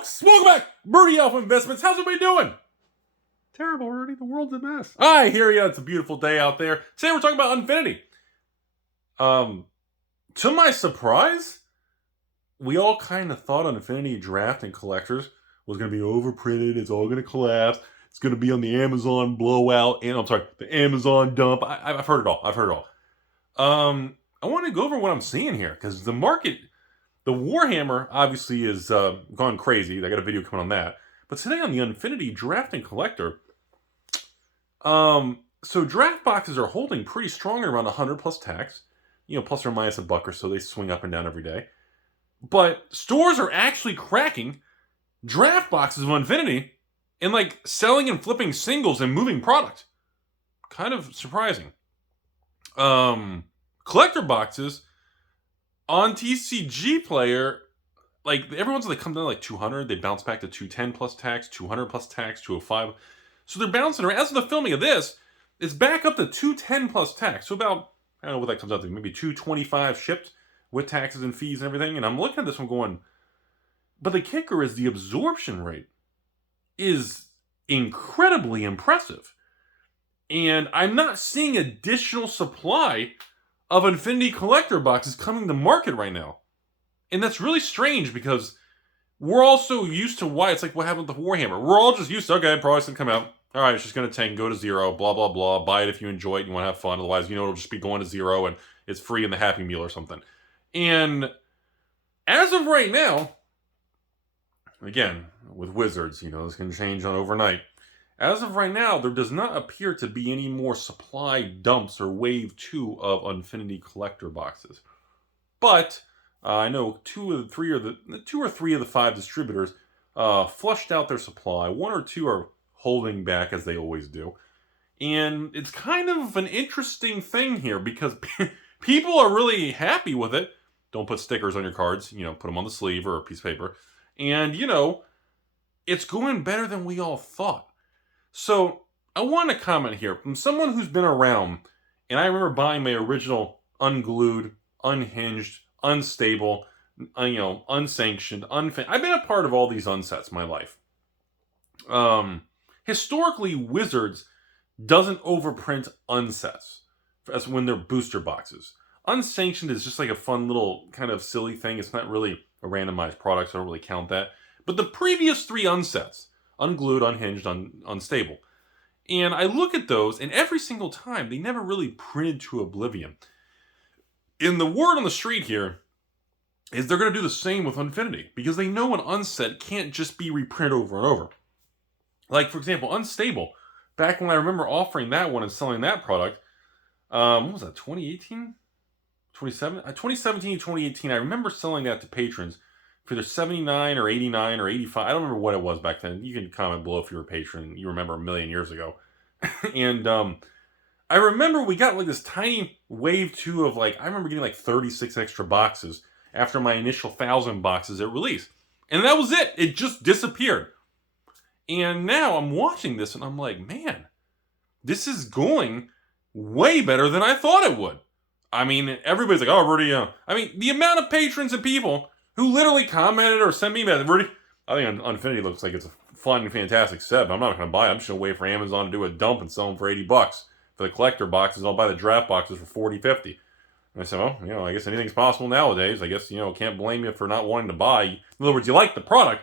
folks! Welcome back! Rudy Alpha Investments. How's everybody doing? Terrible, Rudy. The world's a mess. I hear you. It's a beautiful day out there. Today we're talking about Unfinity. To my surprise, we all kind of thought Unfinity Draft and Collectors was going to be overprinted. It's all going to collapse. It's going to be on the Amazon blowout. And I'm sorry, the Amazon dump. I've heard it all. I want to go over what I'm seeing here because the market... The Warhammer obviously is gone crazy. I got a video coming on that. But today on the Unfinity Draft and Collector, so draft boxes are holding pretty strong at around 100 plus tax. You know, plus or minus a buck or so. They swing up and down every day. But stores are actually cracking draft boxes of Unfinity and like selling and flipping singles and moving product. Kind of surprising. Collector boxes on TCG Player, like everyone's like come down to like 200, they bounce back to 210 plus tax, 200 plus tax, 205. So they're bouncing around. As of the filming of this, it's back up to 210 plus tax. So about, I don't know what that comes out to, maybe 225 shipped with taxes and fees and everything. And I'm looking at this one going, but the kicker is the absorption rate is incredibly impressive. And I'm not seeing additional supply of Unfinity Collector boxes coming to market right now. And that's really strange because we're all so used to why it's like what happened with the Warhammer. We're all just used to, okay, product's gonna come out. All right, it's just gonna tank, go to zero, blah, blah, blah. Buy it if you enjoy it and you want to have fun. Otherwise, you know, it'll just be going to zero and it's free in the Happy Meal or something. And as of right now, again, with Wizards, you know, this can change on overnight. As of right now, there does not appear to be any more supply dumps or wave 2 of Unfinity Collector boxes. But I know 2 or 3 of the 5 distributors flushed out their supply. 1 or 2 are holding back as they always do. And it's kind of an interesting thing here because people are really happy with it. Don't put stickers on your cards, you know, put them on the sleeve or a piece of paper. And, you know, it's going better than we all thought. So, I want to comment here from someone who's been around, and I remember buying my original unglued, unhinged, unstable, unsanctioned, I've been a part of all these unsets in my life. Historically, Wizards doesn't overprint unsets as when they're booster boxes. Unsanctioned is just like a fun little kind of silly thing. It's not really a randomized product, so I don't really count that. But the previous 3 unsets, unglued, unhinged, unstable. And I look at those, and every single time, they never really printed to oblivion. And the word on the street here is they're going to do the same with Unfinity, because they know an unset can't just be reprinted over and over. Like, for example, Unstable. Back when I remember offering that one and selling that product, what was that, 2018? 2017, 2018, I remember selling that to patrons for either 79 or 89 or 85. I don't remember what it was back then. You can comment below if you're a patron. You remember a million years ago. And I remember we got like this tiny wave 2 of like, I remember getting like 36 extra boxes after my initial 1,000 boxes at release. And that was it. It just disappeared. And now I'm watching this and I'm like, man, this is going way better than I thought it would. I mean, everybody's like, oh, Rudy, I mean, the amount of patrons and people who literally commented or sent me messages. Rudy, I think Unfinity looks like it's a fun and fantastic set, but I'm not going to buy it. I'm just going to wait for Amazon to do a dump and sell them for $80 for the collector boxes. I'll buy the draft boxes for $40, $50. And I said, well, you know, I guess anything's possible nowadays. I guess, you know, can't blame you for not wanting to buy. In other words, you like the product,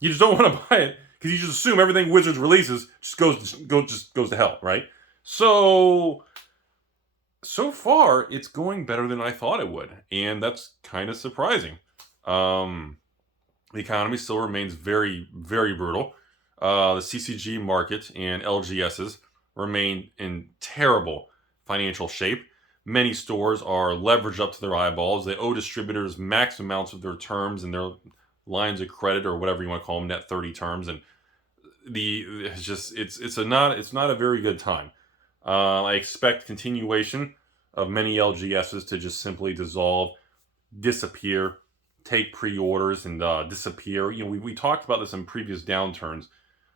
you just don't want to buy it because you just assume everything Wizards releases just goes to hell, right? So far, it's going better than I thought it would, and that's kind of surprising. The economy still remains very, very brutal. The CCG market and LGSs remain in terrible financial shape. Many stores are leveraged up to their eyeballs. They owe distributors max amounts of their terms and their lines of credit, or whatever you want to call them, net 30 terms, and it's not a very good time. I expect continuation of many LGSs to just simply dissolve, disappear, take pre-orders, and disappear. You know, we talked about this in previous downturns,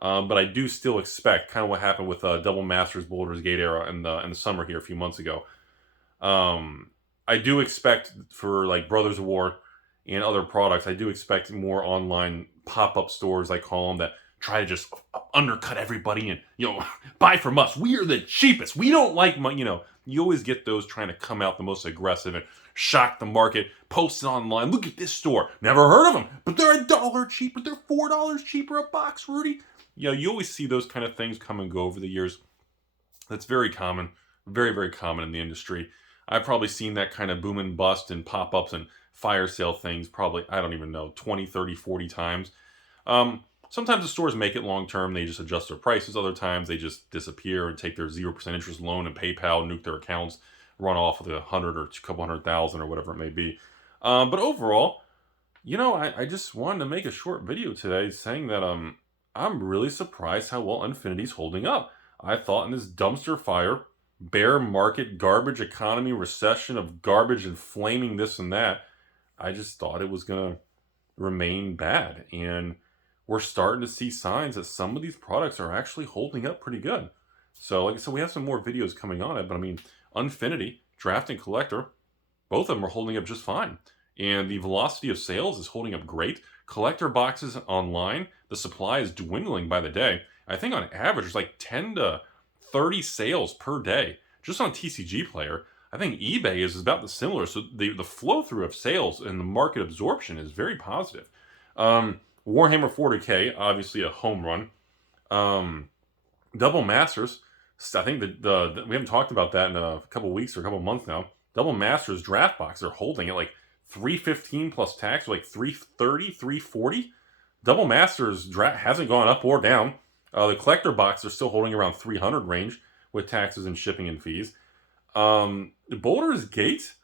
but I do still expect kind of what happened with Double Masters, Baldur's Gate era in the summer here a few months ago. I do expect for like Brothers of War and other products, I do expect more online pop-up stores, I call them, that try to just undercut everybody and, buy from us. We are the cheapest. We don't like money. You always get those trying to come out the most aggressive and shock the market, post it online. Look at this store. Never heard of them, but they're $1 cheaper. They're $4 cheaper a box, Rudy. You always see those kind of things come and go over the years. That's very common, very, very common in the industry. I've probably seen that kind of boom and bust and pop-ups and fire sale things probably, I don't even know, 20, 30, 40 times. Sometimes the stores make it long-term. They just adjust their prices. Other times they just disappear and take their 0% interest loan and PayPal, nuke their accounts, run off with $100 or a couple $100,000 or whatever it may be. But overall, I just wanted to make a short video today saying that I'm really surprised how well Unfinity's holding up. I thought in this dumpster fire, bear market, garbage economy, recession of garbage and flaming this and that, I just thought it was going to remain bad. And we're starting to see signs that some of these products are actually holding up pretty good. So like I said, we have some more videos coming on it, but I mean, Unfinity, Draft and Collector, both of them are holding up just fine. And the velocity of sales is holding up great. Collector boxes online, the supply is dwindling by the day. I think on average, there's like 10 to 30 sales per day. Just on TCG Player, I think eBay is about the similar. So the flow through of sales and the market absorption is very positive. Warhammer 40K, obviously a home run. Double Masters, I think we haven't talked about that in a couple weeks or a couple months now. Double Masters draft box, they're holding it like $315 plus tax, like $330, $340. Double Masters draft hasn't gone up or down. The collector box are still holding around $300 range with taxes and shipping and fees. Boulder's Gate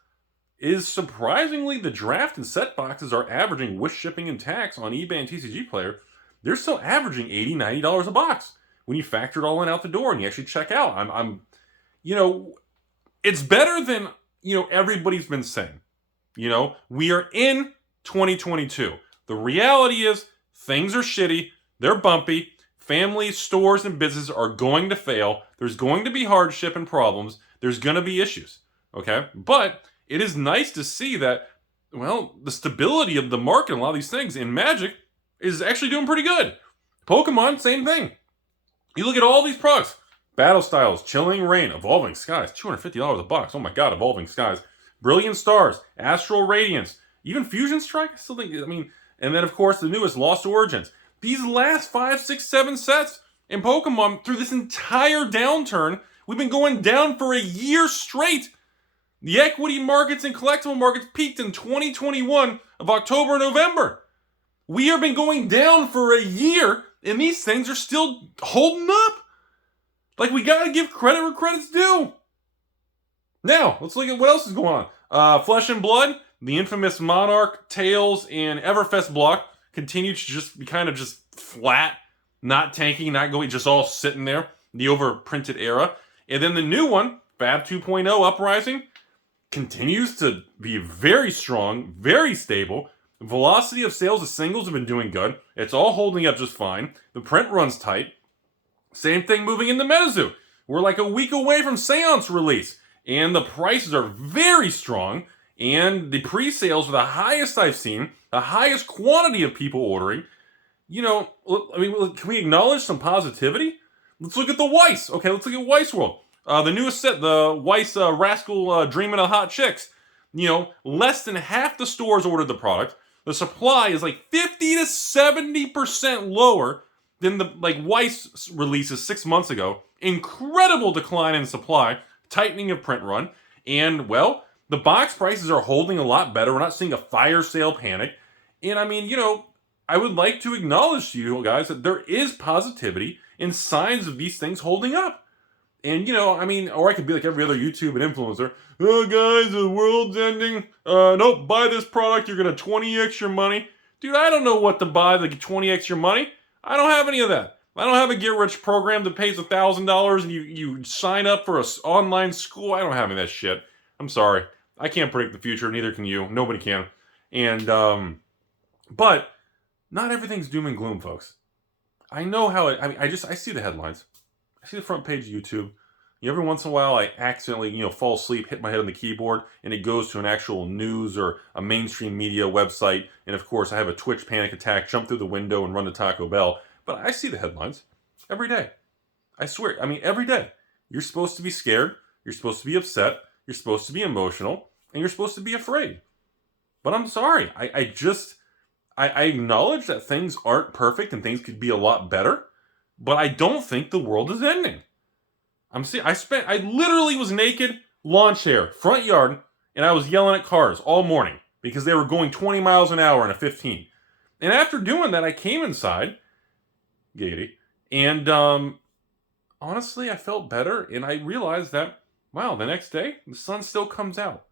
is surprisingly, the draft and set boxes are averaging with shipping and tax on eBay and TCG Player. They're still averaging $80, $90 a box when you factor it all in out the door and you actually check out. It's better than, everybody's been saying. We are in 2022. The reality is things are shitty. They're bumpy. Families, stores, and businesses are going to fail. There's going to be hardship and problems. There's going to be issues. Okay? But it is nice to see that, the stability of the market and a lot of these things in Magic is actually doing pretty good. Pokemon, same thing. You look at all these products. Battle Styles, Chilling Reign, Evolving Skies, $250 a box. Oh my god, Evolving Skies. Brilliant Stars, Astral Radiance, even Fusion Strike. I still think, and then of course the newest, Lost Origins. These last 5, 6, 7 sets in Pokemon through this entire downturn, we've been going down for a year straight. The equity markets and collectible markets peaked in 2021 of October and November. We have been going down for a year, and these things are still holding up. Like, we gotta give credit where credit's due. Now, let's look at what else is going on. Flesh and Blood, the infamous Monarch, Tails, and Everfest block continue to just be kind of just flat, not tanking, not going, just all sitting there. The overprinted era. And then the new one, Fab 2.0 Uprising, continues to be very strong, very stable. Velocity of sales of singles have been doing good. It's all holding up just fine. The print run's tight. Same thing moving into MetaZoo. We're like a week away from Seance release. And the prices are very strong. And the pre-sales are the highest I've seen. The highest quantity of people ordering. Can we acknowledge some positivity? Let's look at the Weiss. Okay, let's look at Weiss World. The newest set, the Weiss Rascal Dreamin' of Hot Chicks. Less than half the stores ordered the product. The supply is like 50 to 70% lower than the Weiss releases 6 months ago. Incredible decline in supply, tightening of print run, and the box prices are holding a lot better. We're not seeing a fire sale panic. And I would like to acknowledge to you guys that there is positivity and signs of these things holding up. And, or I could be like every other YouTube and influencer. Oh, guys, the world's ending. Nope, buy this product. You're going to 20x your money. Dude, I don't know what to buy to 20x your money. I don't have any of that. I don't have a get-rich program that pays $1,000 and you sign up for an online school. I don't have any of that shit. I'm sorry. I can't predict the future. Neither can you. Nobody can. And, but not everything's doom and gloom, folks. I know how I see the headlines. I see the front page of YouTube. Every once in a while, I accidentally, fall asleep, hit my head on the keyboard, and it goes to an actual news or a mainstream media website. And of course, I have a Twitch panic attack, jump through the window, and run to Taco Bell. But I see the headlines every day. I swear. I mean, every day. You're supposed to be scared. You're supposed to be upset. You're supposed to be emotional. And you're supposed to be afraid. But I'm sorry. I acknowledge that things aren't perfect and things could be a lot better. But I don't think the world is ending. I literally was naked, lawn chair, front yard, and I was yelling at cars all morning because they were going 20 miles an hour in a 15. And after doing that, I came inside, giggity, and honestly, I felt better, and I realized that, wow, the next day, the sun still comes out.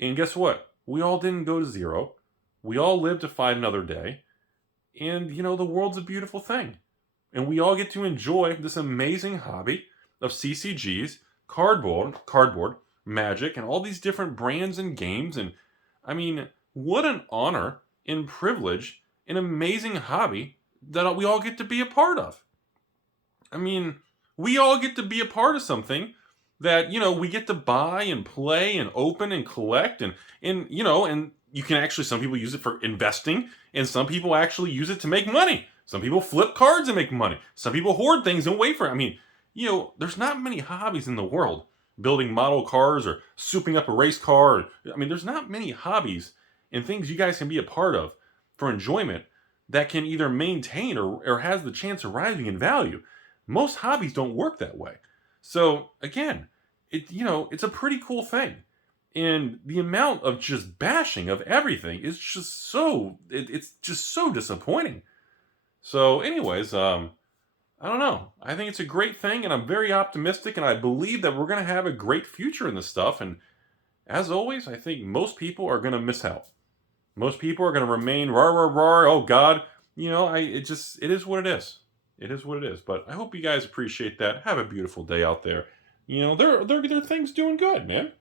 And guess what? We all didn't go to zero. We all lived to fight another day. And, the world's a beautiful thing. And we all get to enjoy this amazing hobby of CCGs, cardboard, magic, and all these different brands and games. And, I mean, what an honor and privilege, an amazing hobby that we all get to be a part of. I mean, we all get to be a part of something that, we get to buy and play and open and collect and you can actually, some people use it for investing and some people actually use it to make money. Some people flip cards and make money. Some people hoard things and wait for it. I mean, there's not many hobbies in the world. Building model cars or souping up a race car. There's not many hobbies and things you guys can be a part of for enjoyment that can either maintain or has the chance of rising in value. Most hobbies don't work that way. So again, it's a pretty cool thing. And the amount of just bashing of everything is just it's just so disappointing. So anyways, I don't know. I think it's a great thing and I'm very optimistic and I believe that we're going to have a great future in this stuff. And as always, I think most people are going to miss out. Most people are going to remain rawr, rawr, rawr, oh God. It is what it is. It is what it is. But I hope you guys appreciate that. Have a beautiful day out there. There are things doing good, man.